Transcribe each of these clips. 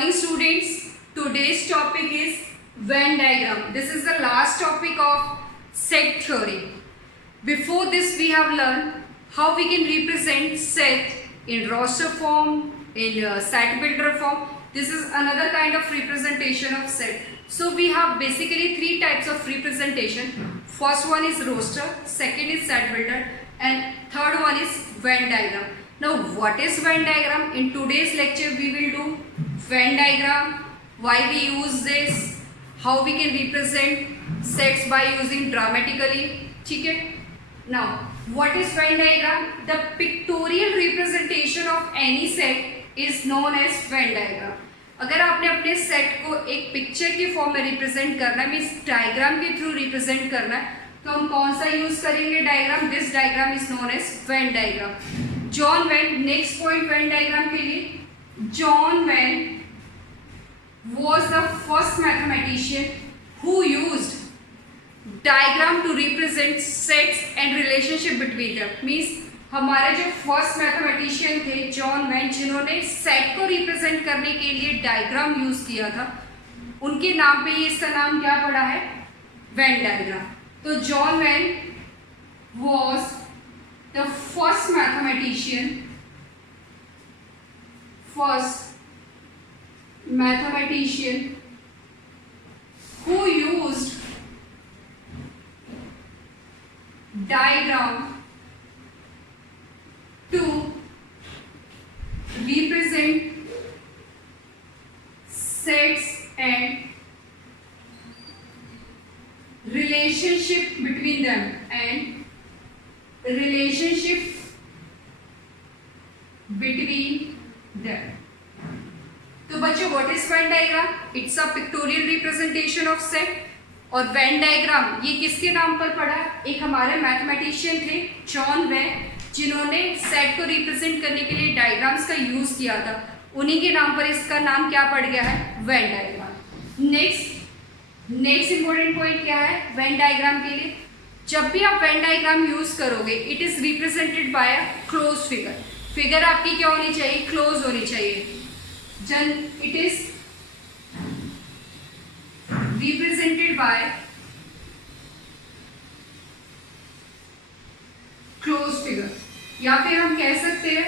morning students. Today's topic is Venn diagram. This is the last topic of set theory. Before this we have learned how we can represent set in roster form, in set builder form. This is another kind of representation of set. So we have basically three types of representation. First one is roster, second is set builder, and third one is Venn diagram. Now what is Venn diagram? In today's lecture we will do Venn diagram, why we use this, how we can represent sets by using dramatically. ठीक है? Now what is Venn diagram? The pictorial representation of any set is known as Venn diagram. अगर आपने अपने set को एक picture की form में represent करना है, मीन्स डायग्राम के थ्रू रिप्रेजेंट करना है, तो हम कौन सा यूज करेंगे diagram? This diagram is known as Venn diagram. John Venn, next point Venn diagram के लिए, John Venn was the first mathematician who used diagram to represent sets and relationship between them. Means हमारे जो first mathematician थे John when, जिन्होंने set को represent करने के लिए डायग्राम यूज किया था, उनके नाम पे ही इसका नाम क्या पड़ा है? Venn diagram. तो John Venn was the first mathematician who used diagram to represent sets and relationship between them तो बच्चों what is Venn diagram? It's a pictorial representation of set. और वेन डायग्राम ये किसके नाम पर पड़ा? एक हमारे मैथमेटिशियन थे जॉन वेन, जिन्होंने सेट को रिप्रेजेंट करने के लिए डायग्राम्स का यूज किया था. उन्हीं के नाम पर इसका नाम क्या पड़ गया है? Venn diagram. Next important point क्या है वेन डायग्राम के लिए? जब भी आप वेन डायग्राम यूज करोगे, it is represented by a close figure. Figure आपकी क्या होनी चाहिए? क्लोज होनी चाहिए. It is represented by closed figure. या फिर हम कह सकते हैं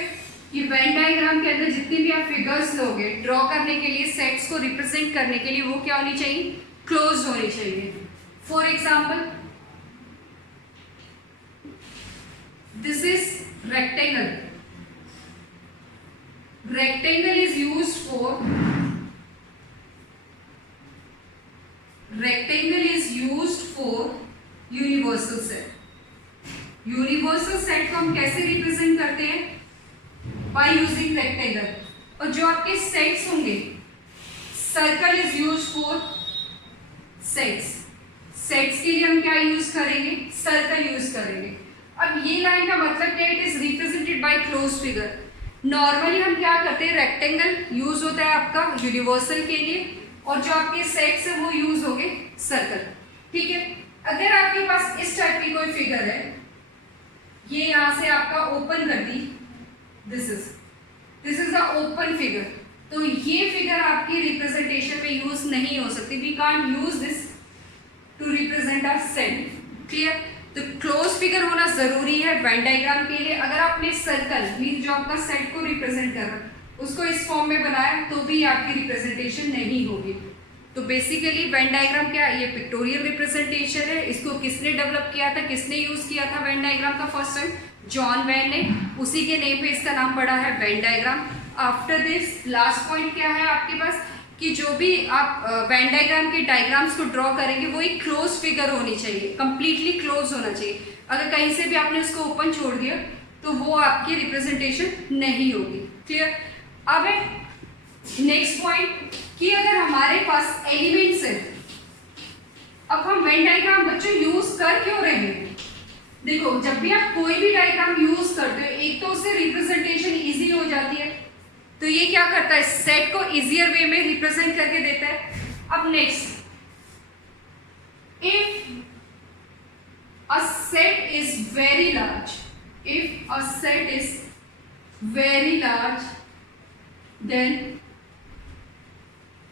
कि वेन डायग्राम के अंदर जितनी भी आप फिगर्स लोगे ड्रॉ करने के लिए, सेट्स को रिप्रेजेंट करने के लिए, वो क्या होनी चाहिए? क्लोज होनी चाहिए. For example this is rectangle. Rectangle is used for universal set. Universal set को हम कैसे रिप्रेजेंट करते हैं? By using rectangle. और जो आपके सेट्स होंगे, circle is use for sets. Sets के लिए हम क्या यूज करेंगे? सर्कल यूज करेंगे. अब ये लाइन का मतलब क्या है? It is represented by close figure. Normally हम क्या करते हैं? रेक्टेंगल यूज होता है आपका यूनिवर्सल के लिए, और जो आपके सेट्स है वो यूज हो गए सर्कल. ठीक है? अगर आपके पास इस टाइप की कोई फिगर है, ये यहां से आपका ओपन कर दी, this is the open figure, तो ये फिगर आपकी रिप्रेजेंटेशन में यूज नहीं हो सकती. We can't use this to represent a set. Clear? तो क्लोज फिगर होना जरूरी है वेन डायग्राम के लिए. अगर आपने सर्कल मीन जो आपका सेट को रिप्रेजेंट कर रहा है उसको इस फॉर्म में बनाया, तो भी आपकी रिप्रेजेंटेशन नहीं होगी. तो बेसिकली वेन डायग्राम क्या है? ये पिक्टोरियल रिप्रेजेंटेशन है. इसको किसने डेवलप किया था, किसने यूज किया था वेन डायग्राम का फर्स्ट टाइम? जॉन वेन ने. उसी के नेम पे इसका नाम पड़ा है Venn diagram. After this last point क्या है आपके पास कि जो भी आप वेन डायग्राम के डायग्राम्स को ड्रॉ करेंगे वो एक क्लोज फिगर होनी चाहिए, कंप्लीटली क्लोज होना चाहिए. अगर कहीं से भी आपने उसको ओपन छोड़ दिया तो वो आपकी रिप्रेजेंटेशन नहीं होगी. क्लियर? अब है नेक्स्ट पॉइंट कि अगर हमारे पास एलिमेंट्स है, अब हम वेन डायग्राम बच्चों यूज कर क्यों रहे हैं? देखो, जब भी आप कोई भी डायग्राम यूज करते हो, एक तो उससे रिप्रेजेंटेशन इजी हो जाती है, तो ये क्या करता है? सेट को इजियर वे में रिप्रेजेंट करके देता है. अब next, if a set is very large, then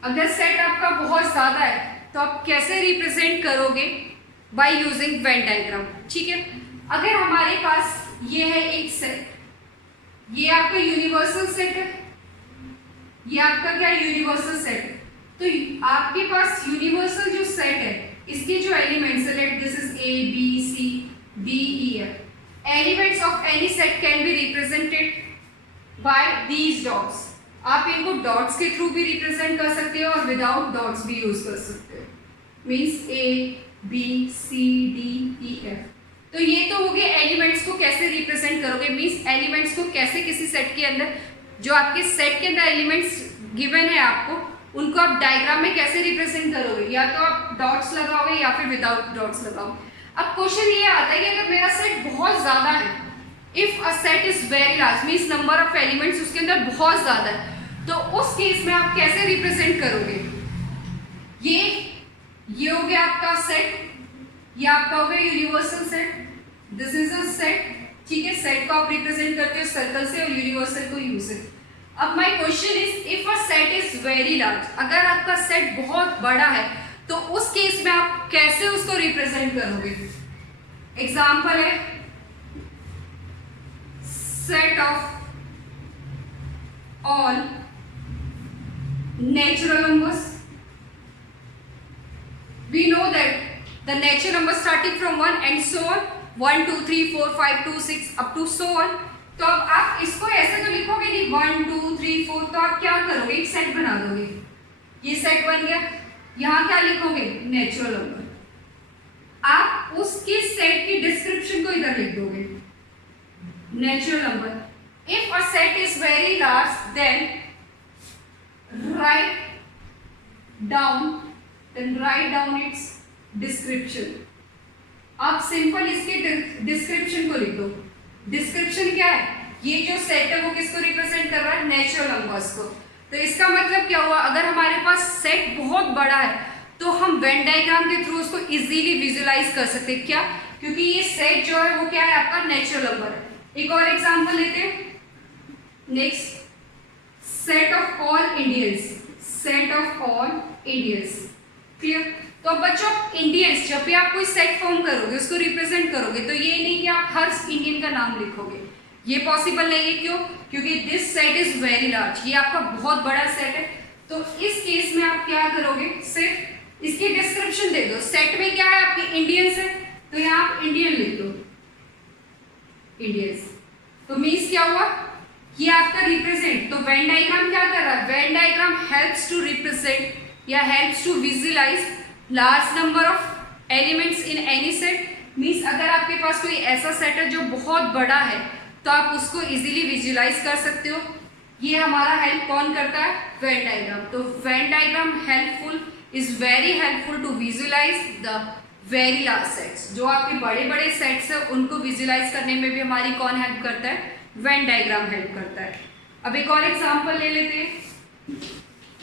अगर सेट आपका बहुत ज्यादा है तो आप कैसे रिप्रेजेंट करोगे? By using Venn diagram. ठीक है, अगर हमारे पास ये है एक सेट, ये आपका यूनिवर्सल सेट है, ये आपका क्या है? Universal set. तो आपके पास यूनिवर्सल जो सेट है इसके जो एलिमेंट्स है, let this is A B C D E F, elements of any set can be represented by these dots. आप इनको डॉट्स के थ्रू भी रिप्रेजेंट कर सकते हो और विदाउट डॉट्स भी यूज कर सकते हो। Means A B C D E F. तो ये तो हो गए एलिमेंट्स को कैसे रिप्रेजेंट करोगे, मीन्स एलिमेंट्स को कैसे किसी सेट के अंदर, जो आपके सेट के अंदर एलिमेंट्स गिवन है आपको, उनको आप डायग्राम में कैसे रिप्रेजेंट करोगे? या तो आप डॉट्स लगाओगे या फिर विदाउट डॉट्स लगाओगे। अब क्वेश्चन ये आता है कि अगर मेरा सेट बहुत ज्यादा है, if a set is very large means number of elements उसके अंदर बहुत ज्यादा है, तो उस केस में आप कैसे रिप्रेजेंट करोगे? ये हो गया आपका सेट, ये आपका हो गया universal set, this is a set. ठीक है, सेट को आप रिप्रेजेंट करते हो सर्कल से और यूनिवर्सल को यू से। अब my question is, if a set is very large, अगर आपका सेट बहुत बड़ा है तो उस केस में आप कैसे उसको रिप्रेजेंट करोगे? एग्जाम्पल है set of all natural numbers. We know that the natural numbers starting from 1 and so on, 1 2 3 4 5 2 6 up to so on. तो अब आप इसको ऐसे तो लिखोगे नहीं 1 2 3 4, तो आप क्या करोगे? एक सेट बना दोगे, ये सेट बन गया। यहाँ क्या लिखोगे? Natural number. आप उसके सेट की डिस्क्रिप्शन को इधर लिख दोगे, natural number. If a set is very large then write down its description। आप सिंपल इसके डिस्क्रिप्शन को लिख दो। डिस्क्रिप्शन क्या है? ये जो सेट है वो किसको रिप्रेजेंट कर रहा है? नेचुरल नंबर्स को। तो इसका मतलब क्या हुआ? अगर हमारे पास सेट बहुत बड़ा है तो हम वेन डायग्राम के थ्रू उसको इजीली विजुलाइज कर सकते हैं। क्या? क्योंकि ये सेट जो है वो क्या है? आपका नेचुरल नंबर है। एक और एग्जांपल लेते हैं, next, set of all Indians, set of all Indians. Clear? तो बच्चों इंडियंस, जब भी आप कोई सेट फॉर्म करोगे, उसको रिप्रेजेंट करोगे, तो ये नहीं कि आप हर इंडियन का नाम लिखोगे, ये पॉसिबल नहीं है। क्यों? क्योंकि this set is very large, ये आपका बहुत बड़ा सेट है। तो इस केस में आप क्या करोगे? सिर्फ इसकी डिस्क्रिप्शन दे दो। सेट में क्या है? आपके इंडियंस है, तो यहाँ आप इंडियन लिख दो, इंडियंस। तो मीन्स क्या हुआ? ये आपका रिप्रेजेंट। तो वेन डायग्राम क्या कर रहा है? Venn diagram helps to represent या helps to visualise large number of elements in any set. Means अगर आपके पास कोई ऐसा सेट है जो बहुत बड़ा है तो आप उसको इजीली विजुलाइज कर सकते हो। ये हमारा हेल्प कौन करता है? Venn diagram. तो Venn diagram helpful, is very helpful to visualise the very large sets. जो आपके बड़े बड़े सेट्स है उनको विजुलाइज करने में भी हमारी कौन हेल्प करता है? वेन डायग्राम हेल्प करता है। अब एक और एग्जांपल ले लेते हैं।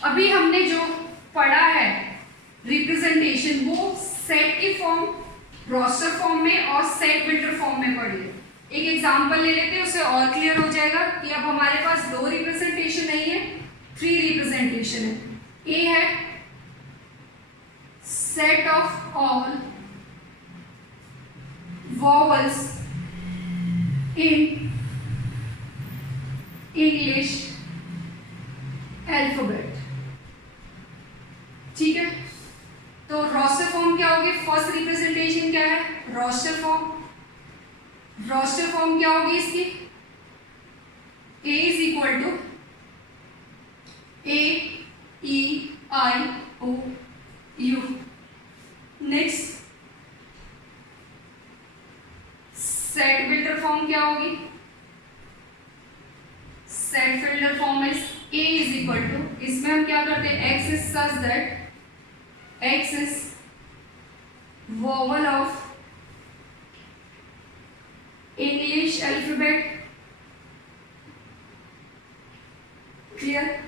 अभी हमने जो पढ़ा है रिप्रेजेंटेशन, वो सेट की फॉर्म, रोस्टर फॉर्म में और सेट बिल्डर फॉर्म में पढ़ी है। एक एग्जांपल ले लेते हैं, उससे और क्लियर हो जाएगा कि अब हमारे पास 2 रिप्रेजेंटेशन नहीं है, 3 रिप्रेजेंटेशन है। ए है set of all vowels in English alphabet. ठीक है, तो रोस्टर फॉर्म क्या होगी? फर्स्ट रिप्रेजेंटेशन क्या है? Roster form. रोस्टर फॉर्म क्या होगी इसकी? A is equal to A E I O U. Next, set builder form क्या होगी? Set builder form is A is equal to, इसमें हम क्या करते हैं? X is such that x is vowel of English alphabet. Clear?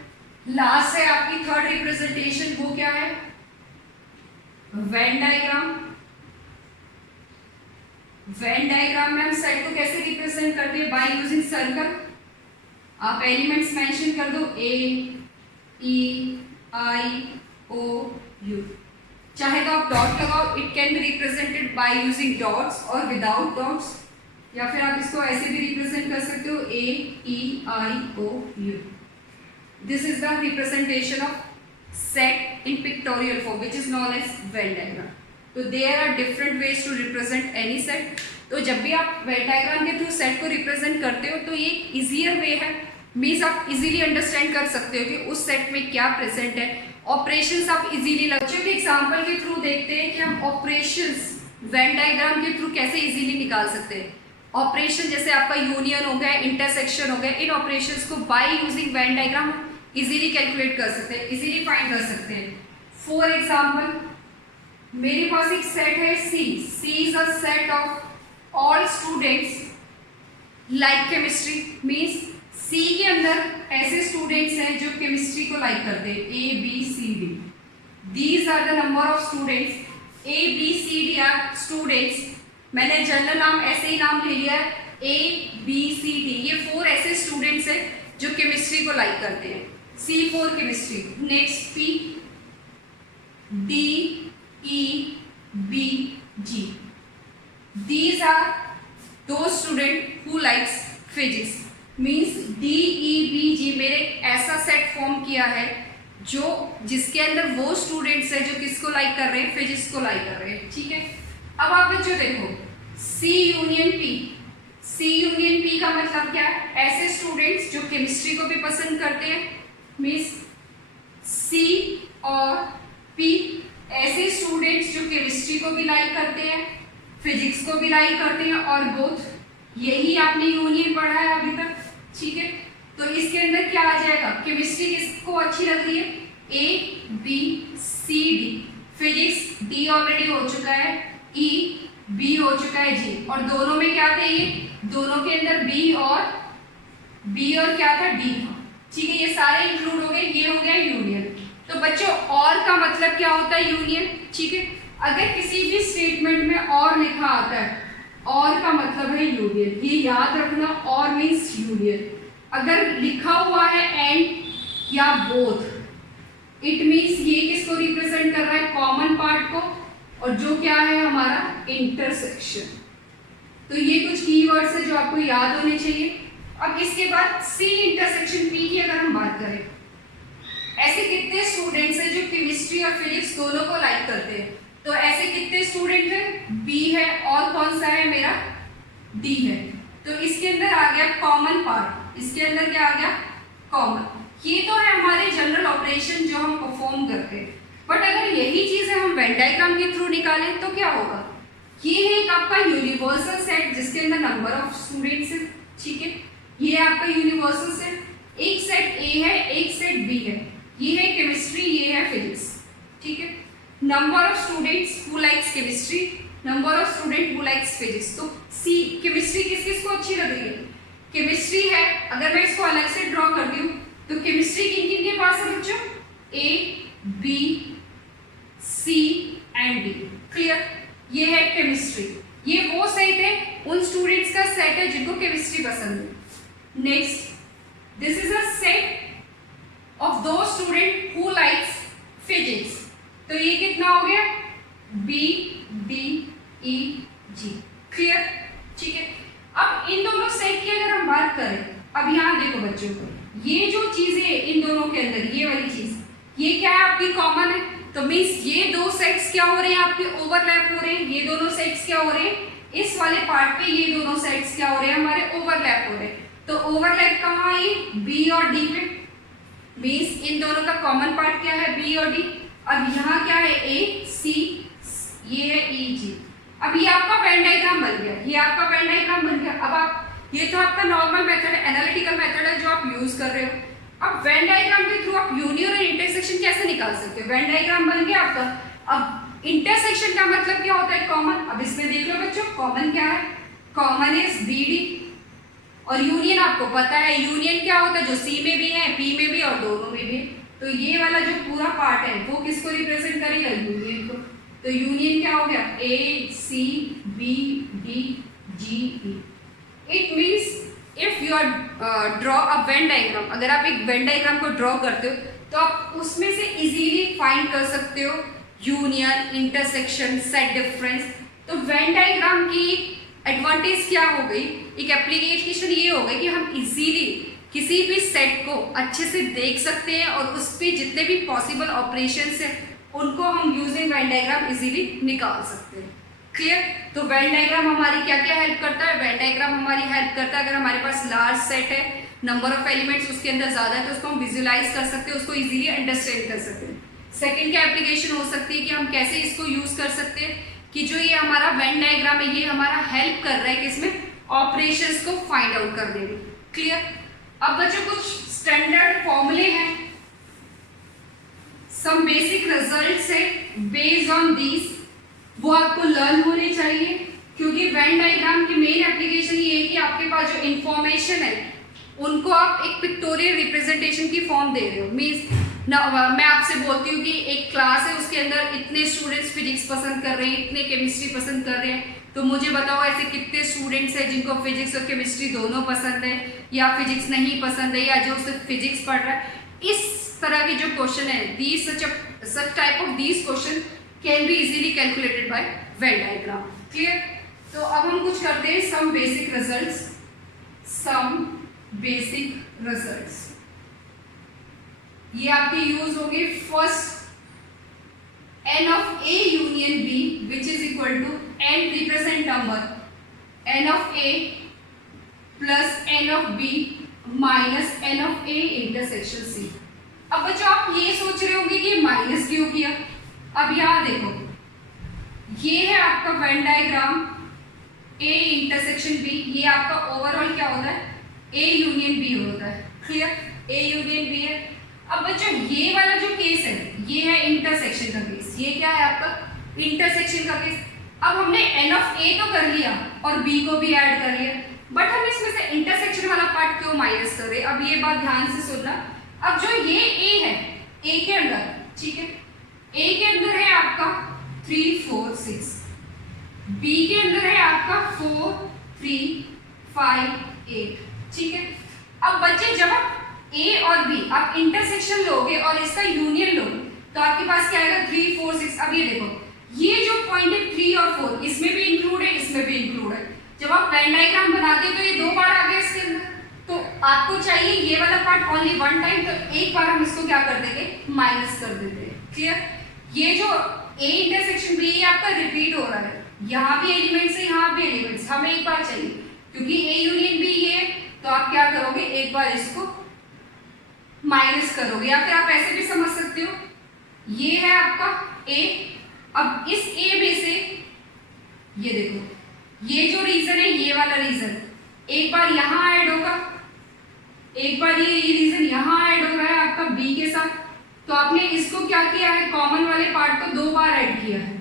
Last है आपकी third representation, वो क्या है? Venn diagram. वेन डायग्राम में हम सेट को कैसे रिप्रेजेंट करते हैं? By using circle. आप एलिमेंट्स मेंशन कर दो, ए ई आई ओ यू। चाहे तो आप डॉट लगाओ, it can be represented by using dots और विदाउट डॉट्स, या फिर आप इसको ऐसे भी रिप्रेजेंट कर सकते हो A E I O U. This is the representation of set in pictorial form which is known as Venn diagram. तो there are different ways to represent any set. तो जब भी आप Venn diagram के through set को represent करते हो तो ये इजियर वे है, मीन्स आप इजीली अंडरस्टैंड कर सकते हो कि उस सेट में क्या प्रेजेंट है। ऑपरेशंस आप इजीली बच्चों के एग्जांपल के थ्रू देखते हैं कि हम ऑपरेशंस Venn diagram के थ्रू कैसे इजीली निकाल सकते हैं। ऑपरेशन जैसे आपका यूनियन हो गया, इंटरसेक्शन हो गया, इन ऑपरेशंस को by using Venn diagram easily calculate कर सकते हैं, इजीली फाइंड कर सकते हैं। फॉर एग्जाम्पल मेरे पास एक सेट है C. C is a set of all students like chemistry, means C के अंदर ऐसे स्टूडेंट्स हैं जो केमिस्ट्री को लाइक करते हैं, A B C D. These are the number of students, A B C D are students. मैंने general नाम ऐसे ही नाम ले लिया है, ए बी सी डी। ये 4 ऐसे स्टूडेंट्स हैं जो केमिस्ट्री को लाइक करते हैं। C for chemistry. Next P, D, E, B, G. These are those students who likes physics. Means D, E, B, G मेरे ऐसा सेट फॉर्म किया है जो जिसके अंदर वो स्टूडेंट्स हैं जो किसको लाइक कर रहे हैं, फिजिक्स को लाइक कर रहे हैं। ठीक है, अब आप बच्चों देखो C union P। C union P का मतलब क्या है? ऐसे स्टूडेंट्स जो केमिस्ट्री को भी पसंद करते हैं, मीन्स सी और पी ऐसे स्टूडेंट्स जो केमिस्ट्री को भी लाइक करते हैं, फिजिक्स को भी लाइक करते हैं, और बोथ यही आपने यूनियन पढ़ा है अभी तक। ठीक है, तो इसके अंदर क्या आ जाएगा? केमिस्ट्री किसको अच्छी लग रही है? A B C D. Physics D already हो चुका है, ई बी हो चुका है, जी। और दोनों में क्या थे? ये दोनों के अंदर बी और क्या था? डी था। ठीक है, ये सारे इंक्लूड हो गए, ये हो गया यूनियन। तो बच्चों और का मतलब क्या होता है? यूनियन। ठीक है, अगर किसी भी स्टेटमेंट में और लिखा आता है, और का मतलब है यूनियन, ये याद रखना। और मीन्स यूनियन। अगर लिखा हुआ है एंड या बोथ, इट मीन्स ये किसको रिप्रेजेंट कर रहा है? कॉमन पार्ट को, और जो क्या है हमारा? इंटरसेक्शन। तो ये कुछ कीवर्ड्स है जो आपको याद होने चाहिए। अब इसके बाद सी इंटरसेक्शन पी की अगर हम बात करें, ऐसे कितने स्टूडेंट्स हैं जो केमिस्ट्री और फिजिक्स दोनों को लाइक करते हैं? तो ऐसे कितने स्टूडेंट हैं? बी है, और कौन सा है मेरा? डी है। तो इसके अंदर आ गया कॉमन पार्ट। इसके अंदर क्या आ गया? कॉमन। ये तो है हमारे जनरल ऑपरेशन जो हम परफॉर्म करते हैं। बट अगर यही चीजें हम वेन डायग्राम के थ्रू निकालें तो क्या होगा? ये है एक आपका यूनिवर्सल सेट जिसके अंदर नंबर ऑफ स्टूडेंट्स है। ठीक है, ये आपका यूनिवर्सल सेट। एक सेट ए है, एक सेट बी है। ये है केमिस्ट्री, ये है फिजिक्स। ठीक है, number of students who likes chemistry, number of student who likes physics. तो सी केमिस्ट्री किस किस को अच्छी लग रही है? केमिस्ट्री है। अगर मैं इसको अलग से ड्रॉ करती हूँ तो केमिस्ट्री किन किन के पास है बच्चों? A B C and D. Clear, ये है केमिस्ट्री। ये वो सेट है, उन स्टूडेंट्स का सेट है जिनको केमिस्ट्री पसंद है। Next, this is a set of those student who likes physics. तो ये कितना हो गया? B, D, E, G. Clear? ठीक है, अब इन दोनों सेट की अगर हम बात करें, अब यहाँ देखो बच्चों, ये जो चीजें इन दोनों के अंदर, ये वाली चीज, ये क्या है? आपकी कॉमन है। तो मीन्स ये दो सेट्स क्या हो रहे हैं? आपके ओवरलैप हो रहे हैं। ये दोनों सेट्स क्या हो रहे हैं? इस वाले पार्ट पे ये दोनों सेट्स क्या हो रहे हैं? हमारे ओवरलैप हो रहे हैं। तो ओवरलैप कहाँ है? बी और डी पे। मीन्स इन दोनों का कॉमन पार्ट क्या है? बी और डी। अब यहाँ क्या है? ए सी, ये है ई जी। अब ये आपका वेन डायग्राम बन गया, ये आपका वेन डायग्राम बन गया। अब आप, ये तो आपका नॉर्मल मेथड है, एनालिटिकल मेथड है जो आप यूज कर रहे हो। अब वेन डायग्राम के थ्रू आप यूनियन और इंटरसेक्शन कैसे निकाल सकते हो? वेन डायग्राम बन गया आपका। अब इंटरसेक्शन का मतलब क्या होता है? कॉमन। अब इसमें देख लो बच्चों, कॉमन क्या है? Common is B D. और यूनियन आपको पता है, यूनियन क्या होता है? जो सी में भी है, पी में भी और दोनों में भी है। तो ये वाला जो पूरा पार्ट है वो किसको रिप्रेजेंट करेगा? यूनियन को। तो यूनियन क्या हो गया? A C B D G E. It means if you are draw a Venn diagram, अगर आप एक वेन डायग्राम को ड्रॉ करते हो तो आप उसमें से इजीली फाइंड कर सकते हो यूनियन, इंटरसेक्शन, सेट डिफरेंस। तो वेन डायग्राम की एडवांटेज क्या हो गई, एक एप्लीकेशन ये हो गई कि हम इजीली किसी भी सेट को अच्छे से देख सकते हैं और उस पर जितने भी पॉसिबल ऑपरेशंस हैं उनको हम यूजिंग वेन डायग्राम इजीली निकाल सकते हैं। क्लियर? तो वेन डायग्राम हमारी क्या क्या हेल्प करता है? वेन डायग्राम हमारी हेल्प करता है अगर हमारे पास लार्ज सेट है, नंबर ऑफ एलिमेंट्स उसके अंदर ज्यादा है, तो उसको हम विजुलाइज कर सकते हैं, उसको इजीली अंडरस्टैंड कर सकते हैं। सेकंड क्या एप्लीकेशन हो सकती है कि हम कैसे इसको यूज कर सकते हैं कि जो ये हमारा वेन डायग्राम है ये हमारा हेल्प कर रहा है किसमें? ऑपरेशंस को फाइंड आउट करने में। क्लियर? अब बच्चों कुछ स्टैंडर्ड फॉर्मूले हैं, सम बेसिक रिजल्ट्स है बेस्ड ऑन दीज, वो आपको लर्न होने चाहिए क्योंकि वेन डायग्राम की मेन एप्लीकेशन ये है कि आपके पास जो इंफॉर्मेशन है उनको आप एक पिक्टोरियल रिप्रेजेंटेशन की फॉर्म दे रहे हो। मीन्स मैं आपसे बोलती हूँ कि एक क्लास है उसके अंदर इतने स्टूडेंट्स फिजिक्स पसंद कर रहे हैं, इतने केमिस्ट्री पसंद कर रहे हैं, तो मुझे बताओ ऐसे कितने स्टूडेंट्स हैं जिनको फिजिक्स और केमिस्ट्री दोनों पसंद है, या फिजिक्स नहीं पसंद है, या जो सिर्फ फिजिक्स पढ़ रहा है। इस तरह के जो क्वेश्चन है, these such type of these question can be easily calculated by Venn diagram. Clear? तो अब हम कुछ करते हैं some basic results. Some basic results ये आपके यूज होंगे first n of A union B which is equal to n represent number n of A plus n of B minus n of A intersection C। अब बच्चों आप ये सोच रहे होंगे कि माइनस क्यों किया? अब यहाँ देखो, ये है आपका Venn diagram A intersection B, ये आपका ओवरऑल क्या होता है? A यूनियन B होता है। क्लियर? A यूनियन B है। अब बच्चों ये वाला जो केस है ये है इंटरसेक्शन का केस, ये क्या है आपका? इंटरसेक्शन का केस। अब हमने n ऑफ A तो कर लिया और B को भी ऐड कर लिया, बट हम इसमें से इंटरसेक्शन वाला पार्ट क्यों माइनस कर रहे हैं? अब ये बात ध्यान से सुनना। अब जो ये A है, A के अंदर, ठीक है, A के अंदर है आपका 3 4 6, B के अंदर है आपका 4 3 5 8, ठीक है। अब बच्चे जब आप A और B आप इंटरसेक्शन लोगे और इसका यूनियन लोगे तो आपके पास क्या आएगा? 3 4 6। अब ये देखो, ये जो पॉइंट है 3 और 4 इसमें भी इंक्लूड है, इसमें भी इंक्लूड है। जब आप वेन डायग्राम बनाते हो तो ये दो बार आ गया इसके अंदर, तो आपको चाहिए ये वाला पार्ट ओनली वन टाइम, तो एक बार हम इसको क्या कर देंगे? माइनस कर देते हैं। क्लियर? ये जो A इंटरसेक्शन B ये आपका रिपीट हो रहा है, यहाँ भी एलिमेंट्स है, यहाँ भी एलिमेंट्स, हमें एक बार चाहिए क्योंकि A यूनियन B ये, तो आप क्या करोगे? एक बार इसको माइनस करोगे, या फिर आप ऐसे भी समझ सकते हो, ये है आपका A। अब इस A में से ये देखो, ये जो रीजन है ये वाला रीजन एक बार यहाँ ऐड होगा, एक बार ये रीजन यहाँ ऐड हो रहा है आपका B के साथ, तो आपने इसको क्या किया है? कॉमन वाले पार्ट को दो बार ऐड किया है,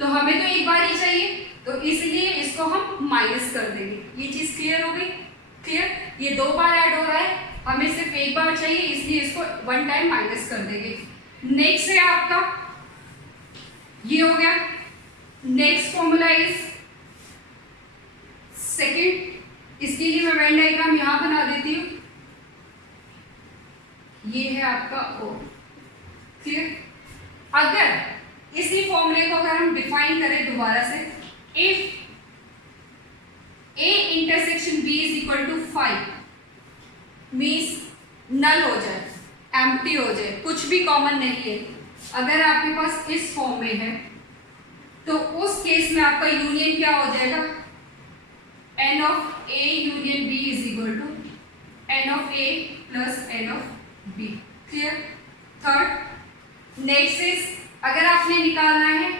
तो हमें तो एक बार ही चाहिए, तो इसलिए इसको हम माइनस कर देंगे। ये चीज क्लियर हो गई? क्लियर? ये दो बार ऐड हो रहा है, हमें सिर्फ एक बार चाहिए, इसलिए इसको वन टाइम माइनस कर देंगे। नेक्स्ट है आपका, ये हो गया। नेक्स्ट फॉर्मूला इज सेकंड, इसके लिए मैं वेन डायग्राम यहां बना देती हूं, ये है आपका O। क्लियर? अगर इसी फॉर्मूले को अगर हम डिफाइन करें दोबारा से, if A intersection B is equal to 5 means null हो जाए, एम्प्टी हो जाए, कुछ भी कॉमन नहीं है, अगर आपके पास इस फॉर्म में है तो उस केस में आपका यूनियन क्या हो जाएगा? n of A union B is equal to n of A plus n of B। Clear? Third, next is अगर आपने निकालना है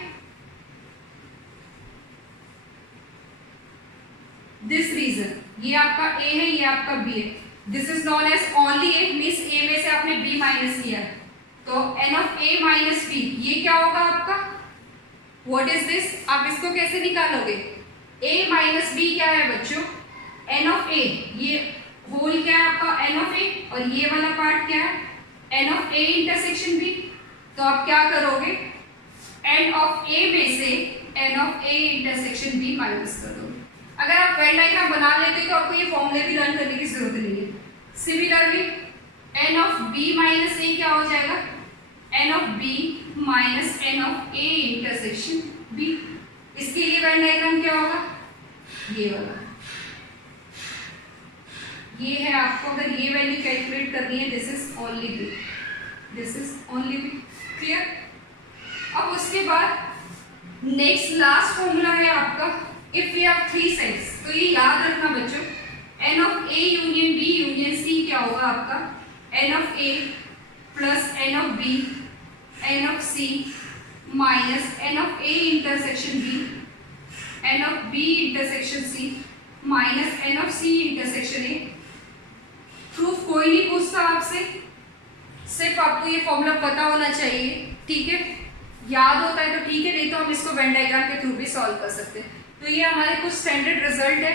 दिस रीजन, ये आपका A है, ये आपका B है, this is known as only A, means A में से आपने B माइनस किया, तो n of A minus B ये क्या होगा आपका? What is this? आप इसको कैसे निकालोगे? A माइनस B क्या है बच्चों? n ऑफ A, ये होल क्या है आपका? n ऑफ A, और ये वाला पार्ट क्या है? n of A intersection B। तो आप क्या करोगे? n ऑफ A में से n of A intersection B minus कर दोगे। अगर आप वेन डायग्राम बना लेते तो आपको ये फॉर्मूले भी लर्न करने की जरूरत नहीं है। Similarly n of B minus A क्या हो जाएगा, n of B minus n of A intersection B. इसके लिए वेन डायग्राम क्या होगा, ये वाला, ये है आपको अगर ये वैल्यू कैलकुलेट करनी है, this is only B, this is only B, clear. अब उसके बाद नेक्स्ट लास्ट फॉर्मूला है आपका if we have three sides. तो ये याद रखना बच्चों, n of A union B union C क्या होगा आपका, n of A plus n of B n of C minus n of A intersection B n of B intersection C minus n of C intersection A. Proof कोई नहीं पूछता आपसे, सिर्फ आपको ये फॉर्मूला पता होना चाहिए, ठीक है। याद होता है तो ठीक है, नहीं तो हम इसको वेन डायग्राम के थ्रू भी सॉल्व कर सकते हैं। तो ये हमारे कुछ स्टैंडर्ड रिजल्ट है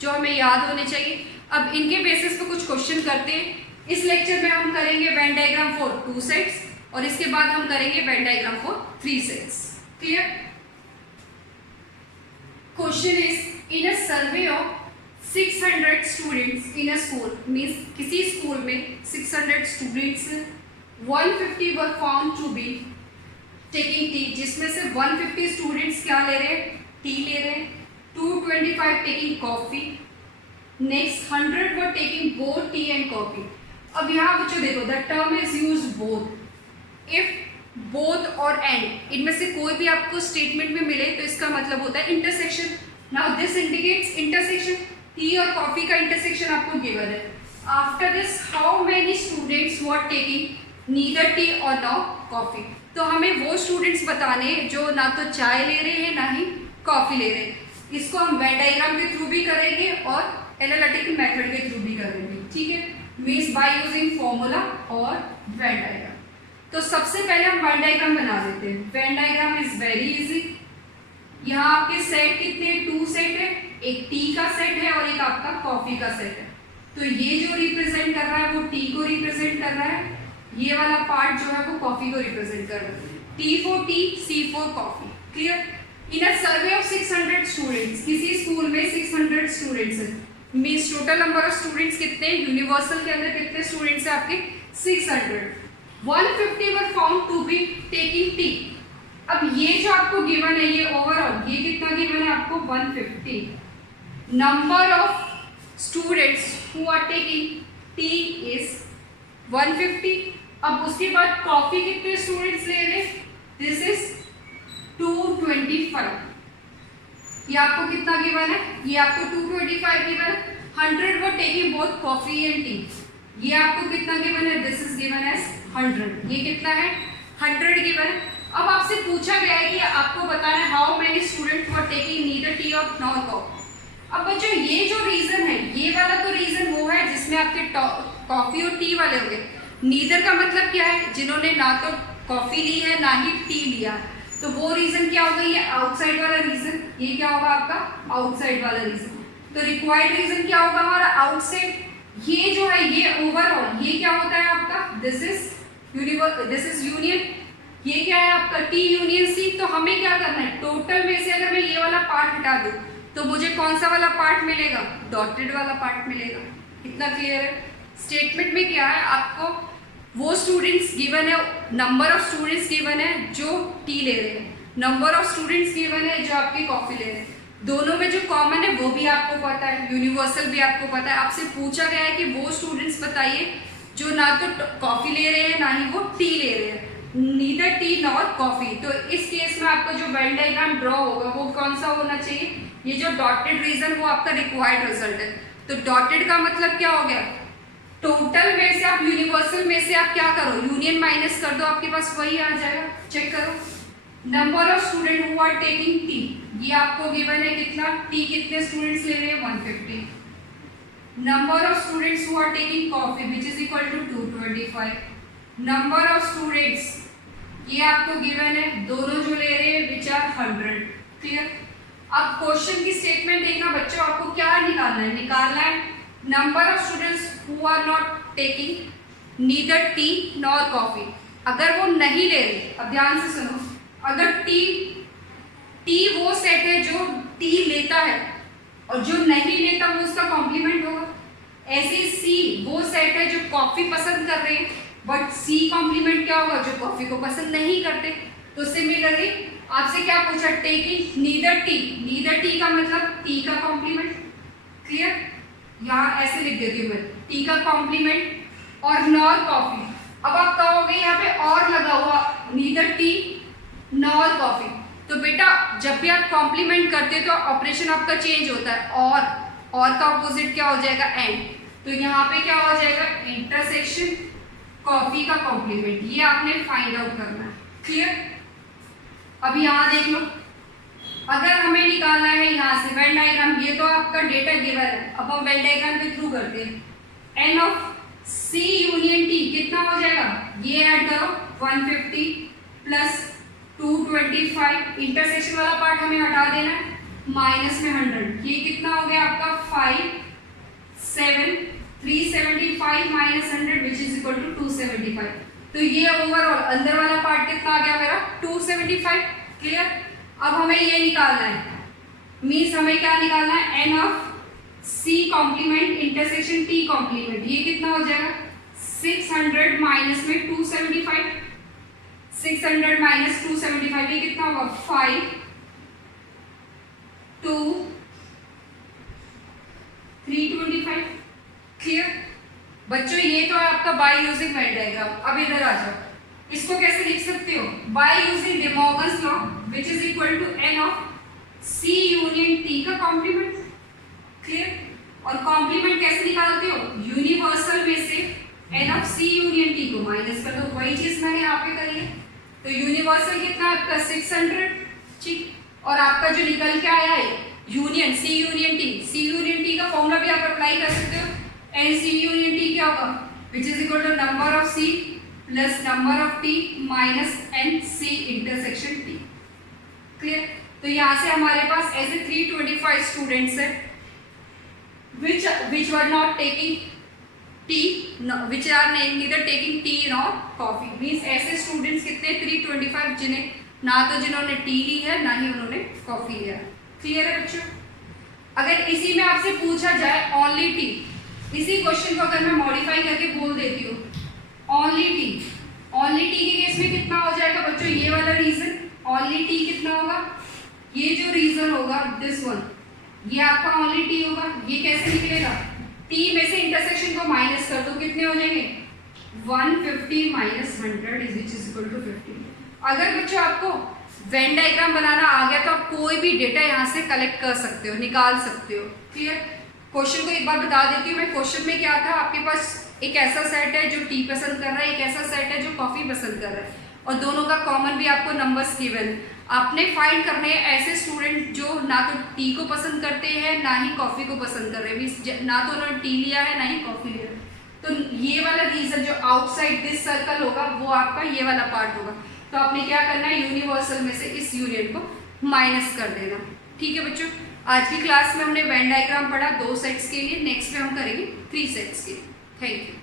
जो हमें याद होने चाहिए। अब इनके बेसिस पे कुछ क्वेश्चन करते हैं। इस लेक्चर में हम करेंगे वेन डायग्राम फॉर 2 सेट्स और इसके बाद हम करेंगे Venn diagram for 3 sets, clear. Question is in a survey of 600 students in a school, means किसी स्कूल में 600 students 150 were found to be taking tea, जिसमें से 150 स्टूडेंट्स क्या ले रहे हैं, टी ले रहे हैं, 225 taking coffee, next 100 were taking both T and coffee. अब यहाँ बच्चों देखो the term is use both, if both और एंड इनमें से कोई भी आपको स्टेटमेंट में मिले तो इसका मतलब होता है intersection. Now this indicates intersection, T और कॉफी का इंटरसेक्शन आपको गिवन है। After this how many students were taking neither T और नो कॉफी, तो हमें वो स्टूडेंट्स बताने जो ना तो चाय ले रहे हैं ना ही कॉफी ले रहे हैं। इसको हम वेन डायग्राम के थ्रू भी करेंगे और एनालिटिकल मेथड के थ्रू भी करेंगे, ठीक है, मीन्स बाय यूजिंग फॉर्मूला और वेन डायग्राम। तो सबसे पहले हम वेन डायग्राम बना देते हैं। Venn diagram is very easy. यहाँ आपके सेट कितने, 2 सेट है, एक टी का सेट है और एक आपका कॉफी का सेट है। तो ये जो रिप्रेजेंट कर रहा है वो टी को रिप्रेजेंट कर रहा है, ये वाला पार्ट जो है वो कॉफी को रिप्रेजेंट कर रहा है। T for tea, C for coffee, clear. In a survey of 600 students, किसी स्कूल में 600 स्टूडेंट्स है, means total number of students कितने, यूनिवर्सल के अंदर कितने स्टूडेंट्स है आपके 600। 150 were found to be taking tea. अब ये जो आपको गिवन है ये ओवरऑल ये कितना गिवन है आपको 150। Number of students who are taking tea is 150। अब उसके बाद कॉफी कितने स्टूडेंट्स ले रहे, दिस इज 225। ये आपको कितना गिवन है, ये आपको 225 गिवन है। 100 were taking both coffee and T, ये आपको कितना गिवन है, दिस इज गिवन एज 100। ये कितना है 100 गिवन है। अब आपसे पूछा गया है कि आपको बताना है how many student were taking neither T और नॉर कॉफी। अब बच्चों ये जो रीजन है, ये वाला तो रीजन वो है जिसमें आपके कॉफी और टी वाले हो गए। नीदर का मतलब क्या है, जिन्होंने ना तो कॉफी ली है ना ही टी लिया, तो वो रीजन क्या होगा, ये आउटसाइड वाला रीजन, ये क्या होगा आपका आउटसाइड वाला रीजन। तो रिक्वायर्ड रीजन क्या होगा हमारा आउटसाइड। ये जो है ये ओवरऑल ये क्या होता है आपका, दिस इज यूनियन, ये क्या है आपका टी यूनियन सी। तो हमें क्या करना है, टोटल में से अगर मैं ये वाला पार्ट हटा दूं तो मुझे कौन सा वाला पार्ट मिलेगा, डॉटेड वाला पार्ट मिलेगा। इतना क्लियर है। स्टेटमेंट में क्या है, आपको वो स्टूडेंट्स गिवन है, नंबर ऑफ स्टूडेंट्स गिवन है जो टी ले रहे हैं, नंबर ऑफ स्टूडेंट्स गिवन है जो आपकी कॉफी ले रहे हैं। दोनों में जो कॉमन है वो भी आपको पता है, यूनिवर्सल भी आपको पता है। आपसे पूछा गया है कि वो स्टूडेंट्स बताइए जो ना तो कॉफी ले रहे हैं ना ही वो टी ले रहे हैं, नीदर टी नॉर कॉफी। तो इस केस में आपका जो वेन डायग्राम ड्रॉ होगा वो कौन सा होना चाहिए, ये जो डॉटेड रीजन वो आपका रिक्वायर्ड रिजल्ट है। तो डॉटेड का मतलब क्या हो गया, टोटल में से आप यूनिवर्सल में से आप क्या करो, यूनियन माइनस कर दो, आपके पास वही आ जाएगा। चेक करो, number of student who are taking tea, ये आपको गिवन है कितना, टी कितने स्टूडेंट्स ले रहे हैं 150। Number of students who are taking coffee which is equal to 225। Number of students ये आपको गिवन है, दोनों जो ले रहे हैं विच आर 100। क्लियर। अब क्वेश्चन की स्टेटमेंट देखना बच्चों, आपको क्या निकालना है number of students who are not taking neither tea nor coffee. अगर वो नहीं ले रहे, अब ध्यान से सुनो, अगर टी वो सेट है जो टी लेता है और जो नहीं लेता वो उसका कॉम्प्लीमेंट होगा। ऐसे सी वो सेट है जो कॉफी पसंद कर रहे हैं, बट सी कॉम्प्लीमेंट क्या होगा, जो कॉफी को पसंद नहीं करते। तो सिमिलरली आपसे क्या पूछा, taking neither T, neither T का मतलब टी का कॉम्प्लीमेंट, क्लियर, यहाँ ऐसे लिख देती हूँ मैं, टी का कॉम्प्लीमेंट और नॉर कॉफी। अब आप कहोगे यहाँ पे और लगा हुआ, नीदर टी नॉर कॉफी, तो बेटा जब भी आप कॉम्प्लीमेंट करते हो तो ऑपरेशन आपका चेंज होता है, और का ऑपोजिट क्या हो जाएगा, एंड। तो यहाँ पे क्या हो जाएगा, इंटरसेक्शन कॉफी का कॉम्प्लीमेंट, ये आपने फाइंड आउट करना है, क्लियर। अब यहाँ देख लो, अगर हमें निकालना है यहाँ से वेन डायग्राम, ये तो आपका डेटा गिवन है, अब हम वेन डायग्राम के थ्रू करते हैं। N of C union T कितना हो जाएगा, ये ऐड करो 150 प्लस 225, इंटरसेक्शन वाला पार्ट हमें हटा देना है, माइनस में 100, ये कितना हो गया आपका 5 7 375 minus 100 which is equal to 275। तो ये ओवरऑल अंदर वाला पार्ट कितना आ गया मेरा 275, क्लियर। अब हमें ये निकालना है, मीन्स हमें क्या निकालना है, n of C complement intersection T complement, ये कितना हो जाएगा 600 माइनस में 275, 600 माइनस 275 ये कितना होगा 5 2 325, क्लियर। बच्चों ये तो है आपका बाय यूजिंग वेन डायग्राम। अब इधर आ जाओ, इसको कैसे लिख सकते हो, by using De Morgan's law which is equal to n of C union T का कॉम्प्लीमेंट, क्लियर। और कॉम्प्लीमेंट कैसे निकालते हो, यूनिवर्सल में से n of C union T को माइनस कर दो, वही चीज मैंने यहाँ पे करी है। तो यूनिवर्सल कितना आपका 600, ठीक, और आपका जो निकल के आया है यूनियन सी यूनियन टी, सी यूनियन टी का फॉर्मूला भी आप अप्लाई कर सकते हो, एन सी यूनियन टी क्या होगा, which is equal to number of C plus number of T minus n C intersection T, clear. तो यहाँ से हमारे पास ऐसे 325 स्टूडेंट्स है which were not taking tea, no, which are neither taking tea nor coffee, means ऐसे students कितने 325 जिन्हें ना तो जिन्होंने टी ली है ना ही उन्होंने कॉफी लिया, क्लियर है बच्चों। अगर इसी में आपसे पूछा जाए ओनली टी, इसी क्वेश्चन को अगर मैं मॉडिफाई करके बोल देती हूँ ओनली टी, ओनली टी के केस में कितना हो जाएगा बच्चों, ये वाला रीजन ओनली टी कितना होगा, ये जो रीजन होगा दिस वन, ये आपका ओनली टी होगा। ये कैसे निकलेगा, टी में से इंटरसेक्शन को माइनस कर दो, कितने हो जाएंगे 150 minus 100 is which is equal to 50। अगर बच्चों आपको वेन डायग्राम बनाना आ गया तो आप कोई भी डेटा यहाँ से कलेक्ट कर सकते हो, निकाल सकते हो, क्लियर। क्वेश्चन को एक बार बता देती हूँ मैं, क्वेश्चन में क्या था, आपके पास एक ऐसा सेट है जो टी पसंद कर रहा है, एक ऐसा सेट है जो कॉफी पसंद कर रहा है, और दोनों का कॉमन भी आपको नंबर्स गिवन है। आपने फाइंड करने हैं ऐसे स्टूडेंट जो ना तो टी को पसंद करते हैं ना ही कॉफी को पसंद कर रहे हैं, ना तो उन्होंने टी लिया है ना ही कॉफी लिया है। तो ये वाला रीजन जो आउटसाइड दिस सर्कल होगा वो आपका ये वाला पार्ट होगा। तो आपने क्या करना है, यूनिवर्सल में से इस यूनियन को माइनस कर देना, ठीक है बच्चों। आज की क्लास में हमने वेन डायग्राम पढ़ा 2 सेट्स के लिए, नेक्स्ट में हम करेंगे 3 सेट्स के लिए। Thank you.